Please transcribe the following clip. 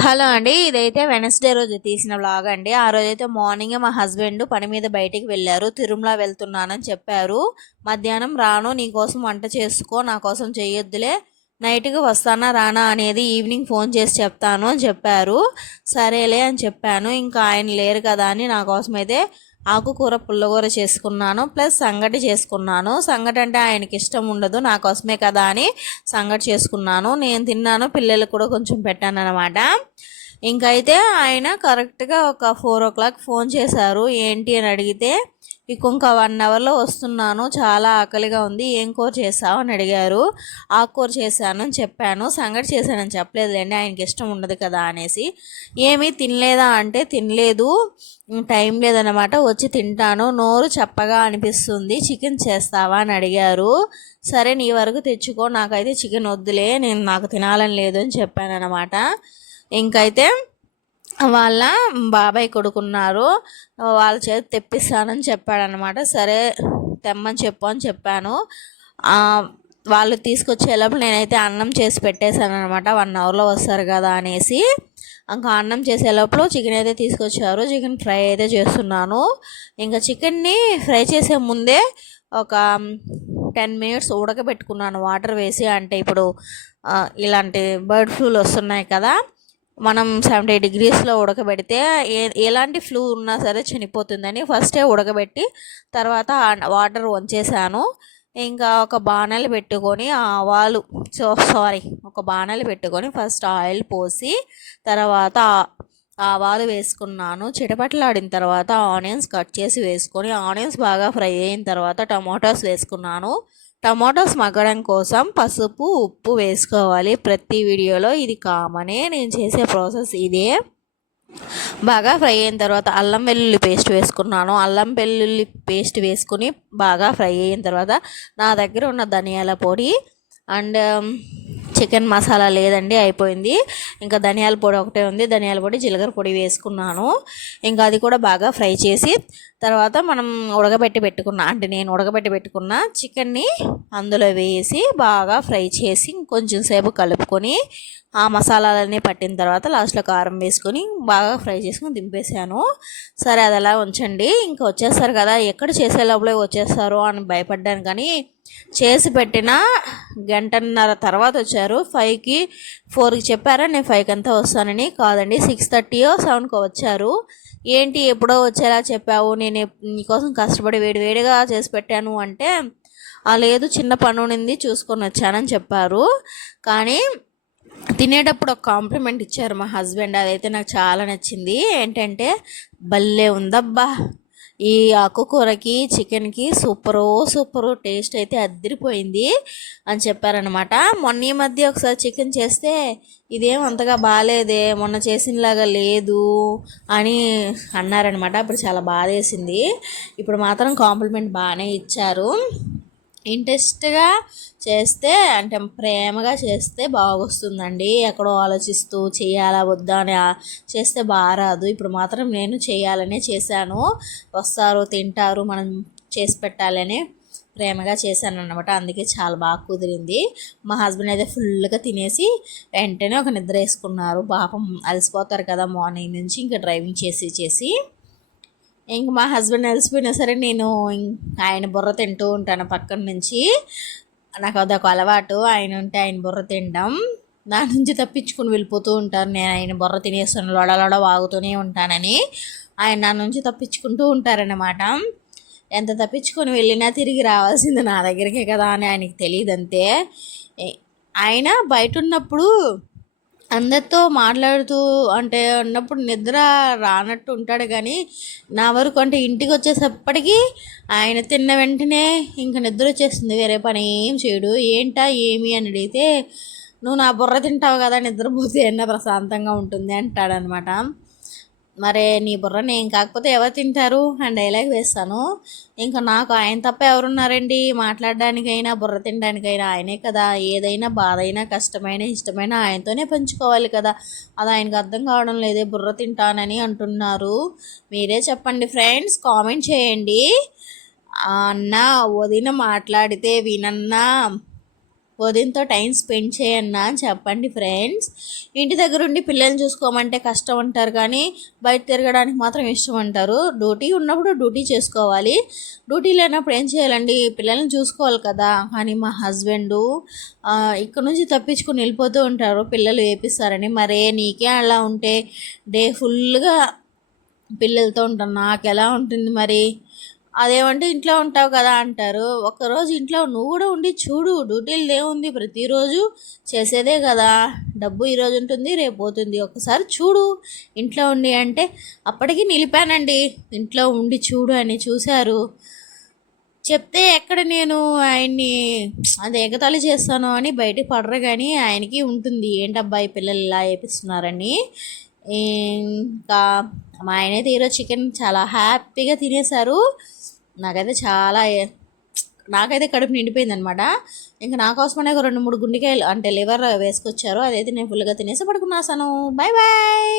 Hello అండి. ఇదైతే Wednesday రోజు తీసిన వ్లాగ్ అండి. ఆ రోజైతే మార్నింగే మా హస్బెండ్ పని మీద బయటికి వెళ్ళారు. తిరుమల వెళ్తున్నానని చెప్పారు. మధ్యాహ్నం రాను, నీకోసం వంట చేసుకో, నా కోసం చెయ్యొద్దులే, నైట్కి వస్తానా రానా అనేది ఈవినింగ్ ఫోన్ చేసి చెప్తాను అని చెప్పారు. సరేలే అని చెప్పాను. ఇంకా ఆయన లేరు కదా అని నా కోసం అయితే ఆకుకూర పుల్లగూర చేసుకున్నాను, ప్లస్ సంగటి చేసుకున్నాను. సంగటి అంటే ఆయనకి ఇష్టం ఉండదు, నా కోసమే కదా అని సంగటి చేసుకున్నాను. నేను తిన్నాను, పిల్లలకు కూడా కొంచెం పెట్టాను అనమాట. ఇంకైతే ఆయన కరెక్ట్గా ఒక 4 o'clock ఫోన్ చేశారు. ఏంటి అని అడిగితే ఇంకొక 1 hourలో వస్తున్నాను, చాలా ఆకలిగా ఉంది, ఏం కూర చేసావు అని అడిగారు. ఆకుకూర చేశాను అని చెప్పాను. సంగటి చేశానని చెప్పలేదులేండి, ఆయనకి ఇష్టం ఉండదు కదా అనేసి. ఏమీ తినలేదా అంటే తినలేదు, టైం లేదనమాట, వచ్చి తింటాను, నోరు చప్పగా అనిపిస్తుంది, చికెన్ చేస్తావా అని అడిగారు. సరే నీ వరకు తెచ్చుకో, నాకైతే చికెన్ వద్దులే, నాకు తినాలని లేదు అని చెప్పాను అనమాట. ఇంకైతే వాళ్ళ బాబాయ్ కొడుకున్నారు, వాళ్ళ చేతి తెప్పిస్తానని చెప్పాడనమాట. సరే తెమ్మని చెప్పు అని చెప్పాను. వాళ్ళు తీసుకొచ్చే లోపల నేనైతే అన్నం చేసి పెట్టేశాను అనమాట, 1 hourలో వస్తారు కదా అనేసి. ఇంకా అన్నం చేసే లోపల చికెన్ అయితే తీసుకొచ్చారు. చికెన్ ఫ్రై అయితే చేస్తున్నాను. ఇంకా చికెన్ని ఫ్రై చేసే ముందే ఒక 10 minutes ఉడకబెట్టుకున్నాను వాటర్ వేసి. అంటే ఇప్పుడు ఇలాంటి బర్డ్ ఫ్లూలు వస్తున్నాయి కదా, మనం 70 degreesలో ఉడకబెడితే ఎలాంటి ఫ్లూ ఉన్నా సరే చనిపోతుందని ఫస్టే ఉడకబెట్టి తర్వాత వాటర్ వంచేసాను. ఇంకా ఒక బాణలు పెట్టుకొని ఆవాలు ఒక బాణలు పెట్టుకొని ఫస్ట్ ఆయిల్ పోసి తర్వాత ఆవాలు వేసుకున్నాను. చిటపట్లాడిన తర్వాత ఆనియన్స్ కట్ చేసి వేసుకొని, ఆనియన్స్ బాగా ఫ్రై అయిన తర్వాత టమాటోస్ వేసుకున్నాను. టమాటోస్ మగ్గడం కోసం పసుపు ఉప్పు వేసుకోవాలి ప్రతి వీడియోలో, ఇది కామనే, నేను చేసే ప్రాసెస్ ఇదే. బాగా ఫ్రై అయిన తర్వాత అల్లం వెల్లుల్లి పేస్ట్ వేసుకున్నాను. అల్లం వెల్లుల్లి పేస్ట్ వేసుకుని బాగా ఫ్రై అయిన తర్వాత నా దగ్గర ఉన్న ధనియాల పొడి అండ్ చికెన్ మసాలా లేదండి, అయిపోయింది. ఇంకా ధనియాల పొడి ఒకటే ఉంది, ధనియాల పొడి జీలకర్ర పొడి వేసుకున్నాను. ఇంకా అది కూడా బాగా ఫ్రై చేసి తర్వాత మనం నేను ఉడకబెట్టి పెట్టుకున్న చికెన్ని అందులో వేసి బాగా ఫ్రై చేసి కొంచెం సేపు కలుపుకొని ఆ మసాలాలన్నీ పట్టిన తర్వాత లాస్ట్లో కారం వేసుకొని బాగా ఫ్రై చేసుకొని దింపేసాను. సరే అది అలా ఉంచండి, ఇంకా వచ్చేస్తారు కదా, ఎక్కడ చేసే లోపలే వచ్చేస్తారు అని భయపడ్డాను. కానీ చేసి పెట్టిన 1.5 తర్వాత వచ్చారు. 5కి 4కి చెప్పారా, నేను 5కి అంతా వస్తానని. కాదండి, 6:30 or 7 వచ్చారు. ఏంటి ఎప్పుడో వచ్చేలా చెప్పావు, నేను నీకోసం కష్టపడి వేడివేడిగా చేసి పెట్టాను అంటే, లేదు చిన్న పని ఉండింది చూసుకొని వచ్చానని చెప్పారు. కానీ తినేటప్పుడు ఒక కాంప్లిమెంట్ ఇచ్చారు మా హస్బెండ్, అదైతే నాకు చాలా నచ్చింది. ఏంటంటే, భలే ఉందబ్బా ఈ ఆకుకూరకి చికెన్కి, సూపరు టేస్ట్ అయితే అదిరిపోయింది అని చెప్పారనమాట. మొన్న ఈ మధ్య ఒకసారి చికెన్ చేస్తే ఇదేం అంతగా బాగాలేదే, మొన్న చేసినలాగా లేదు అని అన్నారనమాట. అప్పుడు చాలా బాధేసింది. ఇప్పుడు మాత్రం కాంప్లిమెంట్ బాగానే ఇచ్చారు. ఇంట్రెస్ట్గా చేస్తే అంటే ప్రేమగా చేస్తే బాగొస్తుందండి. ఎక్కడో ఆలోచిస్తూ చేయాలా వద్దా అని చేస్తే బాగా రాదు. ఇప్పుడు మాత్రం నేను చేయాలనే చేశాను, వస్తారు తింటారు, మనం చేసి పెట్టాలని ప్రేమగా చేశాను అన్నమాట. అందుకే చాలా బాగా కుదిరింది. మా హస్బెండ్ అయితే ఫుల్గా తినేసి వెంటనే ఒక నిద్ర వేసుకున్నారు. పాపం అలసిపోతారు కదా మార్నింగ్ నుంచి, ఇంకా డ్రైవింగ్ చేసి. ఇంక మా హస్బెండ్ అలసిపోయినా సరే నేను ఆయన బుర్ర తింటూ ఉంటాను పక్కన నుంచి. నాకు అదొక అలవాటు, ఆయన ఉంటే ఆయన బుర్ర తినడం. నా నుంచి తప్పించుకుని వెళ్ళిపోతూ ఉంటారు, నేను ఆయన బుర్ర తినేస్తాను, లొడలొడ వాగుతూనే ఉంటానని. ఆయన నా నుంచి తప్పించుకుంటూ ఉంటారన్నమాట. ఎంత తప్పించుకొని వెళ్ళినా తిరిగి రావాల్సింది నా దగ్గరికే కదా అని ఆయనకి తెలియదు అంతే. ఆయన బయట ఉన్నప్పుడు అందరితో మాట్లాడుతూ అంటే ఉన్నప్పుడు నిద్ర రానట్టు ఉంటాడు. కానీ నా వరకు అంటే ఇంటికి వచ్చేసప్పటికి ఆయన తిన్న వెంటనే ఇంకా నిద్ర వచ్చేస్తుంది, వేరే పని ఏం చేయడు. ఏంటా ఏమి అని అడిగితే, నువ్వు నా బుర్ర తింటావు కదా, నిద్రపోతే అన్న ప్రశాంతంగా ఉంటుంది అంటాడనమాట. మరే నీ బుర్ర నేను కాకపోతే ఎవరు తింటారు అని డైలాగ్ వేస్తాను. ఇంకా నాకు ఆయన తప్ప ఎవరున్నారండి మాట్లాడడానికైనా బుర్ర తినడానికైనా, ఆయనే కదా. ఏదైనా బాధ అయినా కష్టమైన ఇష్టమైన ఆయనతోనే పంచుకోవాలి కదా. అది ఆయనకు అర్థం కావడం లేదే, బుర్ర తింటానని అంటున్నారు. మీరే చెప్పండి ఫ్రెండ్స్, కామెంట్ చేయండి. అన్న వదిన మాట్లాడితే వినన్నా వదినతో టైం స్పెండ్ చేయన్నా అని చెప్పండి ఫ్రెండ్స్. ఇంటి దగ్గర ఉండి పిల్లల్ని చూసుకోమంటే కష్టం అంటారు, కానీ బయట తిరగడానికి మాత్రం ఇష్టం అంటారు. డ్యూటీ ఉన్నప్పుడు డ్యూటీ చేసుకోవాలి, డ్యూటీ లేనప్పుడు ఏం చేయాలండి, పిల్లల్ని చూసుకోవాలి కదా. కానీ మా హస్బెండు ఇక్కడ నుంచి తప్పించుకొని వెళ్ళిపోతూ ఉంటారు పిల్లలు వేపిస్తారని. మరే నీకే అలా ఉంటే డే ఫుల్గా పిల్లలతో ఉంటాను, నాకు ఎలా ఉంటుంది మరి. అదేమంటే ఇంట్లో ఉంటావు కదా అంటారు. ఒక్కరోజు ఇంట్లో నువ్వు కూడా ఉండి చూడు, డ్యూటీలు ఏముంది, ప్రతిరోజు చేసేదే కదా. డబ్బు ఈరోజు ఉంటుంది రేపు పోతుంది, ఒకసారి చూడు ఇంట్లో ఉండి అంటే. అప్పటికి నిలిపానండి, ఇంట్లో ఉండి చూడు అని. చూశారు, చెప్తే ఎక్కడ నేను ఆయన్ని అది ఎగతాళి చేస్తాను అని బయటకు పడరు, కానీ ఆయనకి ఉంటుంది ఏంటబ్బాయి పిల్లలు ఇలా వేపిస్తున్నారని. ఇంకా మా ఆయనైతే ఈరోజు చికెన్ చాలా హ్యాపీగా తినేశారు. నాకైతే కడుపు నిండిపోయింది అనమాట. ఇంకా నా కోసమనే ఒక 2-3 గుండెకాయలు అంటే లివర్ వేసుకొచ్చారు, అదైతే నేను ఫుల్గా తినేసి పడుకున్నాను. Bye bye.